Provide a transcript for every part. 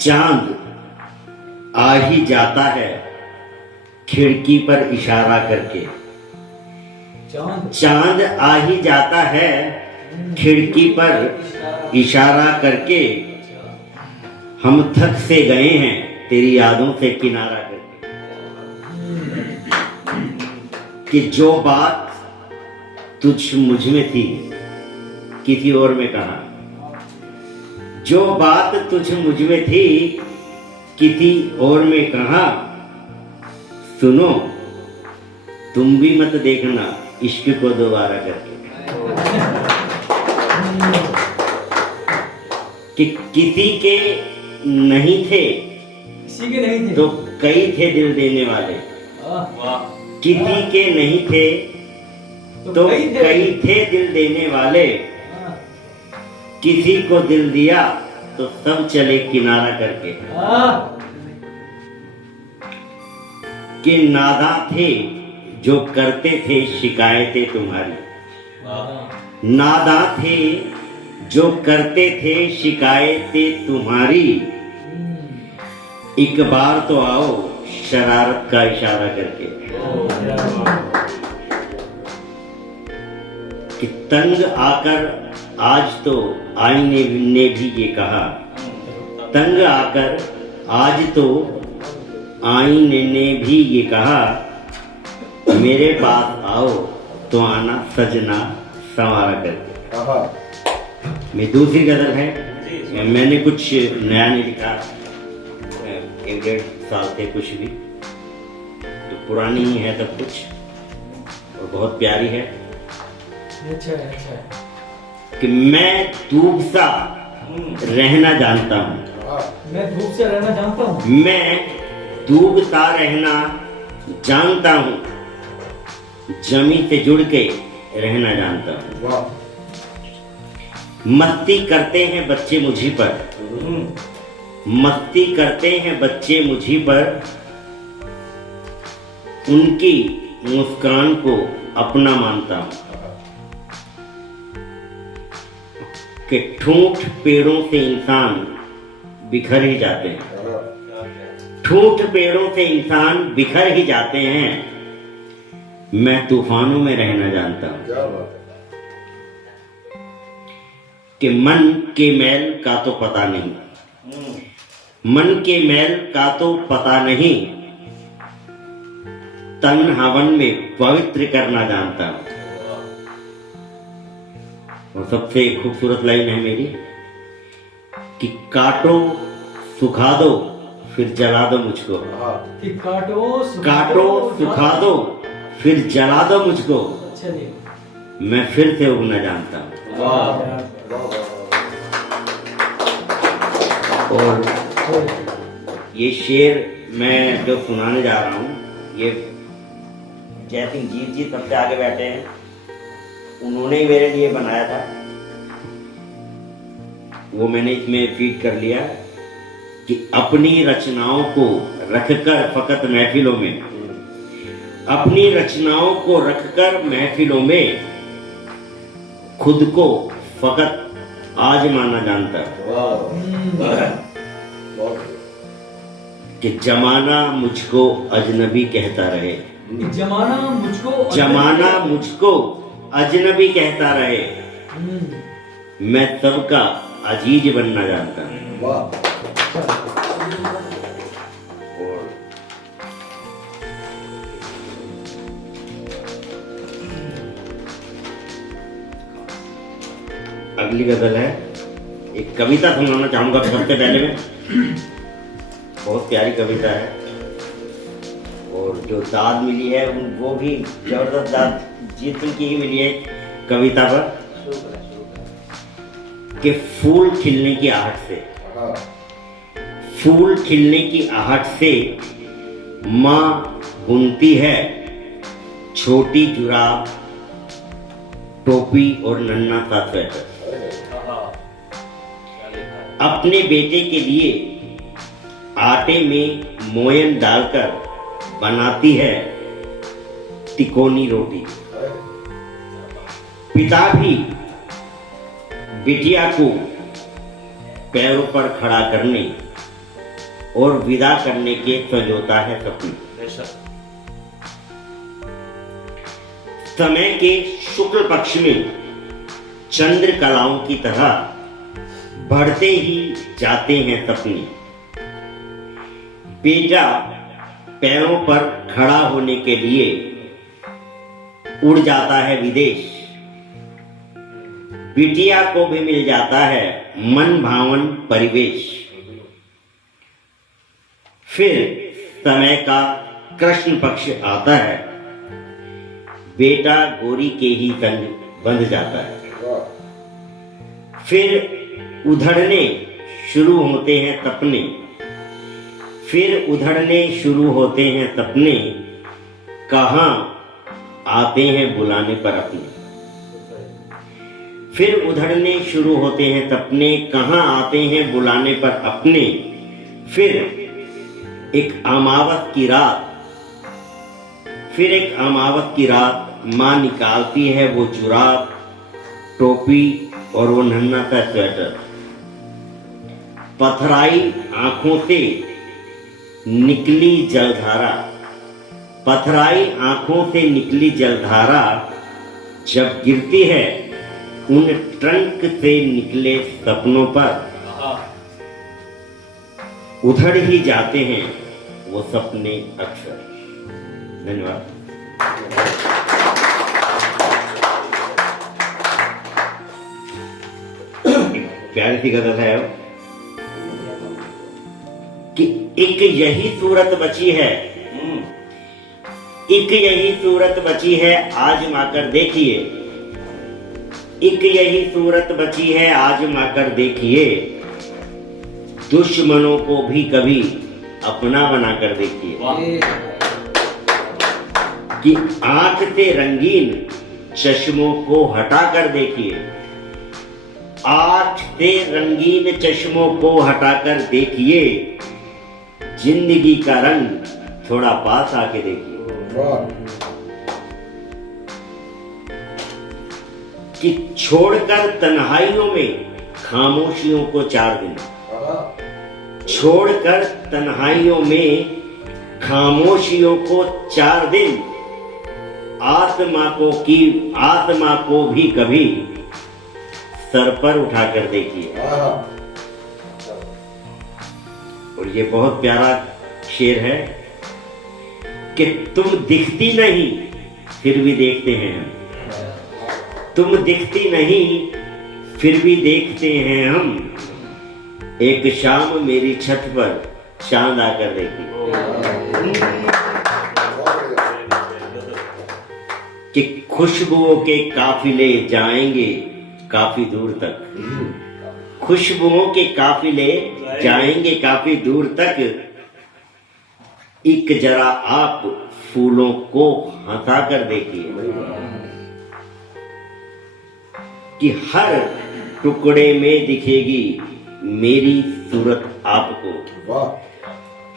चांद आ ही जाता है खिड़की पर इशारा करके। चांद आ ही जाता है खिड़की पर इशारा करके। हम थक से गए हैं तेरी यादों से किनारा करके। कि जो बात तुझ मुझ में थी किसी और में कहा। जो बात तुझ मुझ में थी किसी और में कहा। सुनो तुम भी मत देखना इश्क को दोबारा करके। कि किसी के नहीं थे तो कई थे दिल देने वाले। किसी के नहीं थे तो कई थे दिल देने वाले। किसी को दिल दिया तो सब चले किनारा करके। कि नादां थे जो करते थे शिकायतें तुम्हारी। नादां थे जो करते थे शिकायतें तुम्हारी। एक बार तो आओ शरारत का इशारा करके। कि तंग आकर आज तो आईने ने भी ये कहा। तंग आकर आज तो आईने ने भी ये कहा। मेरे पास आओ तो आना सजना संवारा करके। मेरी दूसरी गजल है। मैंने कुछ नया नहीं लिखा, 1-1.5 साल से कुछ भी, तो पुरानी ही है सब कुछ और बहुत प्यारी है। अच्छा है। कि मैं धूप सा रहना जानता हूँ। मैं धूप से रहना जानता हूँ। मैं धूप सा रहना जानता हूँ। जमीन से जुड़ के रहना जानता हूँ। मस्ती करते हैं बच्चे मुझी पर। मस्ती करते हैं बच्चे मुझी पर। उनकी मुस्कान को अपना मानता हूँ। कि ठूंठ पेड़ों से इंसान बिखर ही जाते हैं। ठूंठ पेड़ों से इंसान बिखर ही जाते हैं। मैं तूफानों में रहना जानता हूँ। कि मन के मैल का तो पता नहीं। मन के मैल का तो पता नहीं। तन हवन में पवित्र करना जानता हूँ। और सबसे खूबसूरत लाइन है मेरी कि काटो सुखा दो फिर जला दो मुझको। कि काटो सुखा दो फिर जला दो मुझको। अच्छा नहीं। मैं फिर से उगना जानता हूँ। और ये शेर मैं जो सुनाने जा रहा हूँ, ये जय सिंह जीत जी सबसे आगे बैठे हैं, उन्होंने ही मेरे लिए बनाया था। वो मैंने इसमें फीड कर लिया कि अपनी रचनाओं को रखकर फकत महफिलों में। अपनी रचनाओं को रखकर महफिलों में खुद को फकत आजमाना जानता कि जमाना मुझको अजनबी कहता रहे। जमाना मुझको अजनबी कहता रहे। मैं सबका अजीज बनना जानता हूँ। और अगली गजल है, एक कविता सुनाना चाहूंगा सबसे पहले में। बहुत प्यारी कविता है और जो दाद मिली है वो भी जबरदस्त दाद जीत सिंह की ही मिली है कविता पर। कि फूल खिलने की आहट से, फूल खिलने की आहट से माँ बुनती है छोटी जुराब, टोपी और नन्हा सा स्वेटर। अपने बेटे के लिए आटे में मोयन डालकर बनाती है तिकोनी रोटी। पिता भी बिटिया को पैरों पर खड़ा करने और विदा करने के संजोता है सपने। समय के शुक्ल पक्ष में चंद्र कलाओं की तरह बढ़ते ही जाते हैं सपने। बेटा पैरों पर खड़ा होने के लिए उड़ जाता है विदेश। बिटिया को भी मिल जाता है मन भावन परिवेश। फिर समय का कृष्ण पक्ष आता है, बेटा गोरी के ही संग बंध जाता है। फिर उधड़ने शुरू होते हैं सपने। फिर उधड़ने शुरू होते हैं सपने, कहाँ आते हैं बुलाने पर अपने। फिर उधड़ने शुरू होते हैं सपने, कहाँ आते हैं बुलाने पर अपने। फिर एक अमावस की रात, फिर एक अमावस की रात माँ निकालती है वो जुराब, टोपी और वो नन्हा सा स्वेटर। पथराई आंखों से निकली जलधारा, पथराई आंखों से निकली जलधारा जब गिरती है उन ट्रंक से निकले सपनों पर, उधड़ ही जाते हैं वो सपने अक्सर। धन्यवाद। प्यारी सी गजल है कि एक यही सूरत बची है, एक यही सूरत बची है आजमा कर देखिए। एक यही सूरत बची है आजमा कर देखिए। दुश्मनों को भी कभी अपना बना कर देखिए। कि आंख से रंगीन चश्मों को हटा कर देखिए। आंख से रंगीन चश्मों को हटाकर देखिए। जिंदगी का रंग थोड़ा पास आके देखिए। कि छोड़कर तन्हाइयों में खामोशियों को 4 दिन, छोड़कर तन्हाइयों में खामोशियों को 4 दिन, आत्मा को भी कभी सर पर उठाकर देखिए। और ये बहुत प्यारा शेर है कि तुम दिखती नहीं फिर भी देखते हैं हम। तुम दिखती नहीं फिर भी देखते हैं हम। एक शाम मेरी छत पर चांद आकर देखी। कि खुशबुओं के काफिले जाएंगे काफी दूर तक। खुशबुओं के काफिले जाएंगे काफी दूर तक। एक जरा आप फूलों को हंसा कर देखिए। कि हर टुकड़े में दिखेगी मेरी सूरत आपको।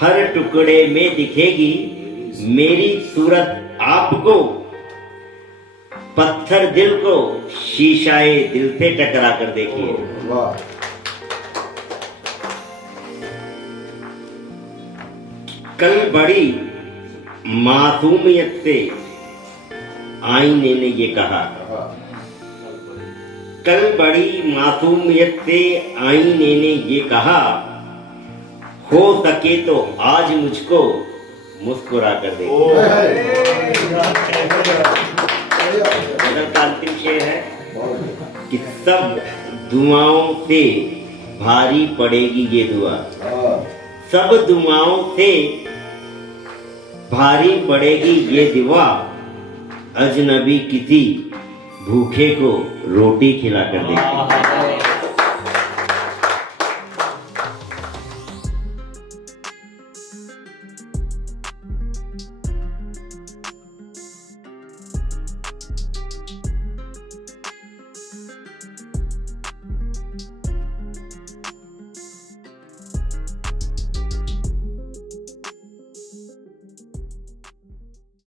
हर टुकड़े में दिखेगी मेरी सूरत आपको। पत्थर दिल को शीशाए दिल से टकरा कर देखिए। कल बड़ी मासूमियत से आईने ने ये कहा। कल बड़ी मासूमियत से आईने ने ये कहा, हो सके तो आज मुझको मुस्कुरा कर देखिए। गजल का अंतिम शेर है कि सब दुआओं से भारी पड़ेगी ये दुआ। सब दुआओं से भारी पड़ेगी ये दुआ। अजनबी किसी भूखे को रोटी खिला कर देखिए।